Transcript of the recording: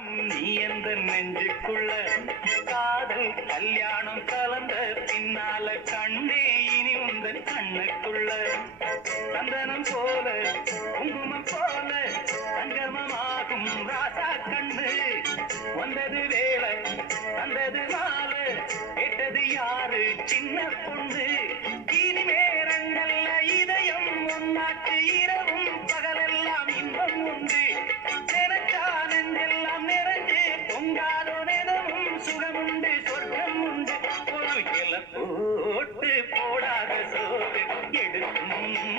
நீ எந்த நெஞ்சுக்குள்ள காதல் கல்யாணம் கலந்த பின்னால கண்ணே இனி உந்தன் கண்ணுக்குள்ள சந்தனம் போல குங்குமம் போல சங்கமமாகும் ராசா கண்ணு வந்தது வேலை வந்தது மாலை கேட்டது யாரு சின்ன பொண்ணு இனிமே ரங்கல்ல இதயம் உன்னாட்டு இரவும் பகலெல்லாம் இன்பம் உண்டு நினைச்சா நெஞ்செல்லாம் நிறைஞ்சு பொங்காதோ நிலவும் சுகமுண்டு சொர்க்கம் உண்டு ஒரு கிள போட்டு போடாத சோறு எடுக்கும்